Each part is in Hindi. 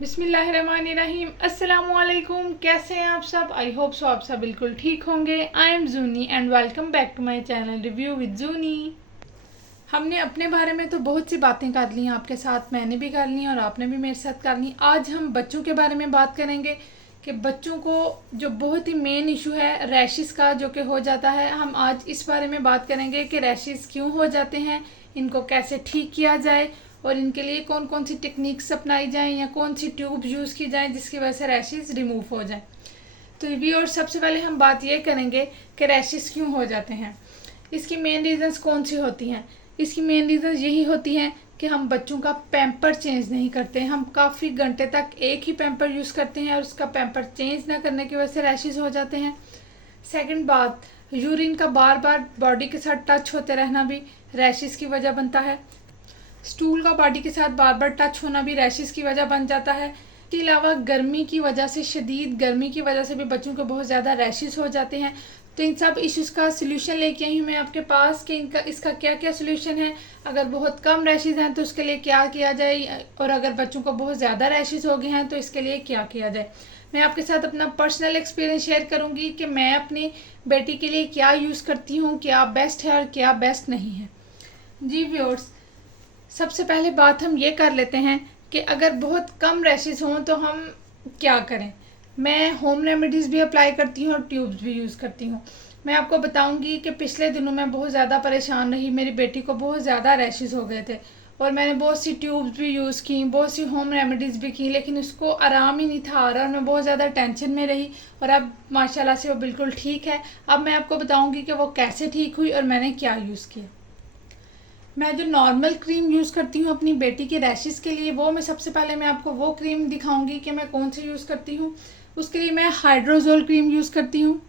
बिस्मिल्लाहिर्रहमानिर्रहीम। अस्सलामुअलैकुम। कैसे हैं आप सब? आई होप सो आप सब बिल्कुल ठीक होंगे। I am Juni and welcome back to my channel review with Juni. हमने अपने बारे में तो बहुत सी बातें कर ली हैं आपके साथ, मैंने भी कर ली और आपने भी मेरे साथ कर ली। आज हम बच्चों के बारे में बात करेंगे कि बच्चों को जो बहुत ही मेन इशू है रैशेस का, जो कि हो जाता है, हम आज इस बारे में बात करेंगे कि रैशेस क्यों हो जाते हैं, इनको कैसे ठीक किया जाए और इनके लिए कौन कौन सी टेक्निक्स अपनाई जाएं या कौन सी ट्यूब यूज़ की जाएं जिसकी वजह से रैशेस रिमूव हो जाएं। तो और सबसे पहले हम बात ये करेंगे कि रैशेस क्यों हो जाते हैं, इसकी मेन रीजंस कौन सी होती हैं। इसकी मेन रीजंस यही होती हैं कि हम बच्चों का पैम्पर चेंज नहीं करते। हम काफ़ी घंटे तक एक ही पैम्पर यूज़ करते हैं और उसका पैम्पर चेंज ना करने की वजह से रैशेस हो जाते हैं। सेकंड बात, यूरिन का बार बार बॉडी के साथ टच होते रहना भी रैशेस की वजह बनता है। स्टूल का बॉडी के साथ बार बार टच होना भी रैशेस की वजह बन जाता है। इसके अलावा गर्मी की वजह से, शदीद गर्मी की वजह से भी बच्चों को बहुत ज़्यादा रैशेस हो जाते हैं। तो इन सब इश्यूज़ का सोल्यूशन लेके आई हूँ मैं आपके पास कि इसका क्या क्या सोल्यूशन है। अगर बहुत कम रैशेस हैं तो उसके लिए क्या किया जाए, और अगर बच्चों को बहुत ज़्यादा रैशेस हो गए हैं तो इसके लिए क्या किया जाए। मैं आपके साथ अपना पर्सनल एक्सपीरियंस शेयर करूँगी कि मैं अपनी बेटी के लिए क्या यूज़ करती हूँ, क्या बेस्ट है और क्या बेस्ट नहीं है। जी व्यूअर्स, सबसे पहले बात हम ये कर लेते हैं कि अगर बहुत कम रैशेस हों तो हम क्या करें। मैं होम रेमेडीज़ भी अप्लाई करती हूँ और ट्यूब्स भी यूज़ करती हूँ। मैं आपको बताऊंगी कि पिछले दिनों मैं बहुत ज़्यादा परेशान रही, मेरी बेटी को बहुत ज़्यादा रैशेस हो गए थे और मैंने बहुत सी ट्यूब्स भी यूज़ की, बहुत सी होम रेमेडीज़ भी की, लेकिन उसको आराम ही नहीं था आ रहा और मैं बहुत ज़्यादा टेंशन में रही। और अब माशाल्लाह से वो बिल्कुल ठीक है। अब मैं आपको बताऊँगी कि वो कैसे ठीक हुई और मैंने क्या यूज़ किया। मैं जो नॉर्मल क्रीम यूज़ करती हूँ अपनी बेटी के रैशेस के लिए, वो मैं सबसे पहले मैं आपको वो क्रीम दिखाऊंगी कि मैं कौन सी यूज़ करती हूँ। उसके लिए मैं हाइड्रोजोल क्रीम यूज़ करती हूँ।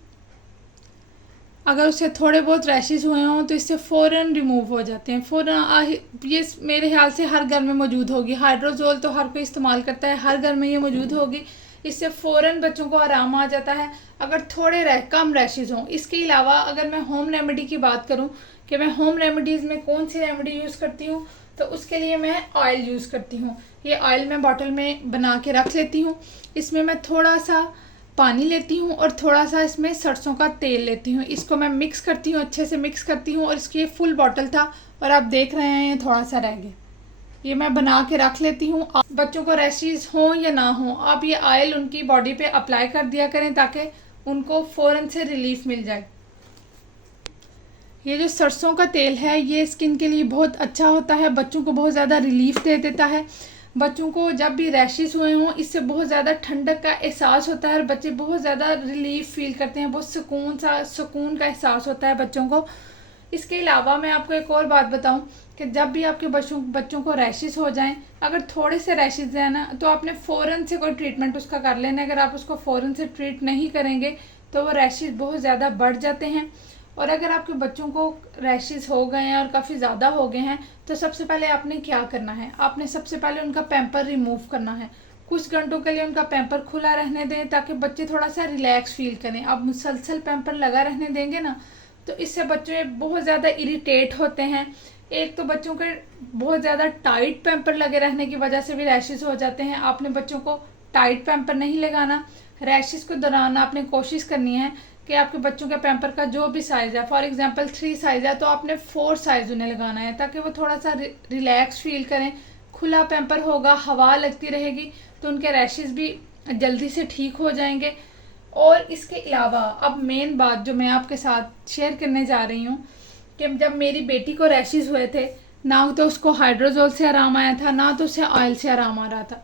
अगर उससे थोड़े बहुत रैशेस हुए हों तो इससे फ़ौरन रिमूव हो जाते हैं, फ़ौरन। ये मेरे ख्याल से हर घर में मौजूद होगी। हाइड्रोजोल तो हर कोई इस्तेमाल करता है, हर घर में ये मौजूद होगी। इससे फ़ौरन बच्चों को आराम आ जाता है अगर कम रैशेस हों। इसके अलावा अगर मैं होम रेमेडी की बात करूं कि मैं होम रेमेडीज़ में कौन सी रेमेडी यूज़ करती हूँ, तो उसके लिए मैं ऑयल यूज़ करती हूँ। ये ऑयल मैं बॉटल में बना के रख लेती हूँ। इसमें मैं थोड़ा सा पानी लेती हूँ और थोड़ा सा इसमें सरसों का तेल लेती हूँ। इसको मैं मिक्स करती हूँ, अच्छे से मिक्स करती हूँ। और इसकी ये फुल बॉटल था और आप देख रहे हैं ये थोड़ा सा रह गया। ये मैं बना के रख लेती हूँ। बच्चों को रैशेस हों या ना हों, आप ये ऑयल उनकी बॉडी पे अप्लाई कर दिया करें ताकि उनको फ़ौरन से रिलीफ मिल जाए। ये जो सरसों का तेल है ये स्किन के लिए बहुत अच्छा होता है, बच्चों को बहुत ज़्यादा रिलीफ दे देता है। बच्चों को जब भी रैशेस हुए हों इससे बहुत ज़्यादा ठंडक का एहसास होता है और बच्चे बहुत ज़्यादा रिलीफ फील करते हैं, बहुत सुकून का एहसास होता है बच्चों को। इसके अलावा मैं आपको एक और बात बताऊं कि जब भी आपके बच्चों को रैशेस हो जाएं, अगर थोड़े से रैशेस हैं ना, तो आपने फ़ौरन से कोई ट्रीटमेंट उसका कर लेना। अगर आप उसको फ़ौरन से ट्रीट नहीं करेंगे तो वो रैशेस बहुत ज़्यादा बढ़ जाते हैं। और अगर आपके बच्चों को रैशेस हो गए हैं और काफ़ी ज़्यादा हो गए हैं तो सबसे पहले आपने क्या करना है, आपने सबसे पहले उनका पैम्पर रिमूव करना है। कुछ घंटों के लिए उनका पैम्पर खुला रहने दें ताकि बच्चे थोड़ा सा रिलैक्स फील करें। आप मुसलसल पैम्पर लगा रहने देंगे ना तो इससे बच्चे बहुत ज़्यादा इरिटेट होते हैं। एक तो बच्चों के बहुत ज़्यादा टाइट पैम्पर लगे रहने की वजह से भी रैशेस हो जाते हैं। आपने बच्चों को टाइट पैम्पर नहीं लगाना। रैशेस के दौरान आपने कोशिश करनी है कि आपके बच्चों के पैम्पर का जो भी साइज़ है, फॉर एग्जांपल 3 साइज़ है तो आपने 4 साइज़ उन्हें लगाना है ताकि वो थोड़ा सा रिलैक्स फील करें। खुला पैम्पर होगा, हवा लगती रहेगी तो उनके रैशेस भी जल्दी से ठीक हो जाएंगे। और इसके अलावा अब मेन बात जो मैं आपके साथ शेयर करने जा रही हूँ कि जब मेरी बेटी को रैशेस हुए थे, ना तो उसको हाइड्रोजोल से आराम आया था, ना तो उसे ऑयल से आराम आ रहा था।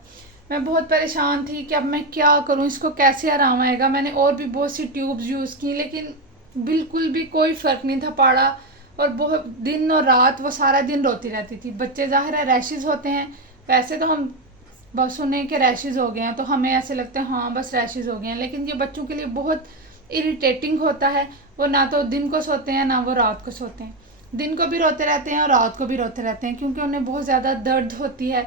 मैं बहुत परेशान थी कि अब मैं क्या करूं, इसको कैसे आराम आएगा। मैंने और भी बहुत सी ट्यूब्स यूज़ की लेकिन बिल्कुल भी कोई फ़र्क नहीं था पड़ा। और बहुत दिन और रात वो सारा दिन रोती रहती थी। बच्चे ज़ाहिर है रैशेस होते हैं, वैसे तो हम बस सुने कि रैशेस हो गए हैं तो हमें ऐसे लगता है हाँ बस रैशेस हो गए हैं, लेकिन ये बच्चों के लिए बहुत इरिटेटिंग होता है। वो ना तो दिन को सोते हैं ना वो रात को सोते हैं। दिन को भी रोते रहते हैं और रात को भी रोते रहते हैं क्योंकि उन्हें बहुत ज़्यादा दर्द होती है।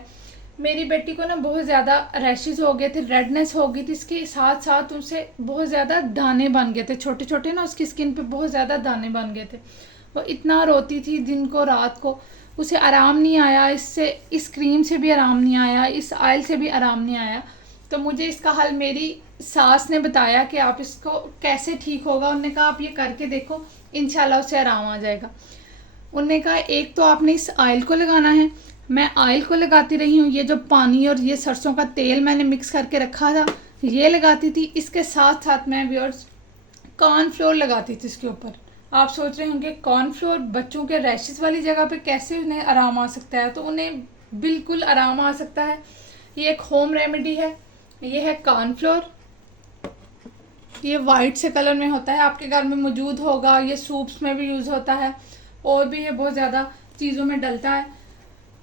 मेरी बेटी को ना बहुत ज़्यादा रैशेस हो गए थे, रेडनेस हो गई थी, इसके साथ साथ उसे बहुत ज़्यादा दाने बन गए थे, छोटे छोटे ना उसकी स्किन पे बहुत ज़्यादा दाने बन गए थे। वो इतना रोती थी दिन को रात को। उसे आराम नहीं आया, इससे इस क्रीम से भी आराम नहीं आया, इस ऑयल से भी आराम नहीं आया, तो मुझे इसका हल मेरी सास ने बताया कि आप इसको कैसे ठीक होगा। उन्होंने कहा आप ये करके देखो, इंशाल्लाह उसे आराम आ जाएगा। उन्होंने कहा एक तो आपने इस ऑयल को लगाना है। मैं ऑयल को लगाती रही हूँ, ये जो पानी और ये सरसों का तेल मैंने मिक्स करके रखा था ये लगाती थी। इसके साथ साथ मैं व्यूअर्स कॉर्नफ्लोर लगाती थी इसके ऊपर। आप सोच रहे होंगे कॉर्नफ्लोर बच्चों के रैशेस वाली जगह पे कैसे उन्हें आराम आ सकता है, तो उन्हें बिल्कुल आराम आ सकता है। ये एक होम रेमेडी है। ये है कॉर्नफ्लोर, ये वाइट से कलर में होता है, आपके घर में मौजूद होगा। ये सूप्स में भी यूज़ होता है और भी ये बहुत ज़्यादा चीज़ों में डलता है।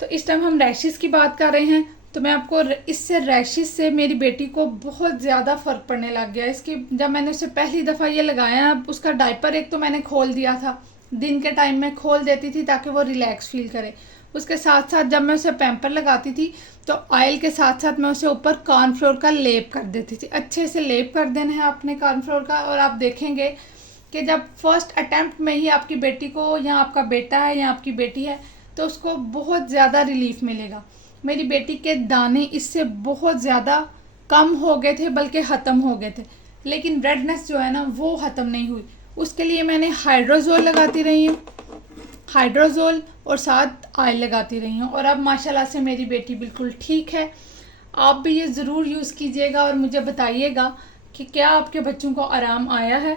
तो इस टाइम हम रैशेस की बात कर रहे हैं, तो मैं आपको इससे रैशेस से मेरी बेटी को बहुत ज़्यादा फ़र्क पड़ने लग गया। इसकी जब मैंने उसे पहली दफ़ा ये लगाया, उसका डायपर एक तो मैंने खोल दिया था, दिन के टाइम में खोल देती थी ताकि वो रिलैक्स फील करे। उसके साथ साथ जब मैं उसे पैम्पर लगाती थी तो ऑयल के साथ साथ मैं उसे ऊपर कॉर्नफ्लोर का लेप कर देती थी। अच्छे से लेप कर देना है अपने कॉर्नफ्लोर का, और आप देखेंगे कि जब फर्स्ट अटैम्प्ट में ही आपकी बेटी को, या आपका बेटा है या आपकी बेटी है, तो उसको बहुत ज़्यादा रिलीफ मिलेगा। मेरी बेटी के दाने इससे बहुत ज़्यादा कम हो गए थे, बल्कि ख़त्म हो गए थे, लेकिन रेडनेस जो है ना वो ख़त्म नहीं हुई। उसके लिए मैंने हाइड्रोजोल लगाती रही हूँ, हाइड्रोजोल, और साथ ऑयल लगाती रही हूँ, और अब माशाल्लाह से मेरी बेटी बिल्कुल ठीक है। आप भी ये ज़रूर यूज़ कीजिएगा और मुझे बताइएगा कि क्या आपके बच्चों को आराम आया है।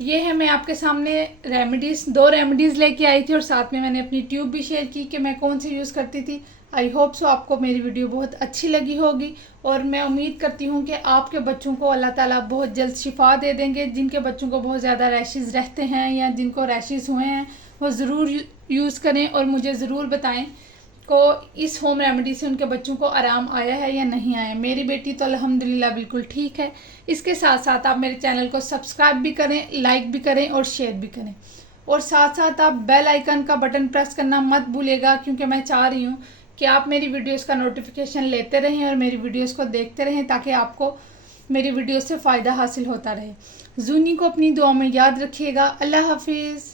ये है मैं आपके सामने रेमेडीज़, 2 रेमेडीज़ लेके आई थी, और साथ में मैंने अपनी ट्यूब भी शेयर की कि मैं कौन सी यूज़ करती थी। आई होप सो आपको मेरी वीडियो बहुत अच्छी लगी होगी, और मैं उम्मीद करती हूँ कि आपके बच्चों को अल्लाह ताला बहुत जल्द शिफा दे देंगे। जिनके बच्चों को बहुत ज़्यादा रैशेज़ रहते हैं या जिनको रैशेज़ हुए हैं वो ज़रूर यूज़ करें और मुझे ज़रूर बताएं को इस होम रेमेडी से उनके बच्चों को आराम आया है या नहीं आया। मेरी बेटी तो अल्हम्दुलिल्लाह बिल्कुल ठीक है। इसके साथ साथ आप मेरे चैनल को सब्सक्राइब भी करें, लाइक भी करें और शेयर भी करें, और साथ साथ आप बेल आइकन का बटन प्रेस करना मत भूलिएगा, क्योंकि मैं चाह रही हूँ कि आप मेरी वीडियोस का नोटिफिकेशन लेते रहें और मेरी वीडियोस को देखते रहें, ताकि आपको मेरी वीडियो से फ़ायदा हासिल होता रहे। जूनी को अपनी दुआ में याद रखिएगा। अल्लाह हाफिज़।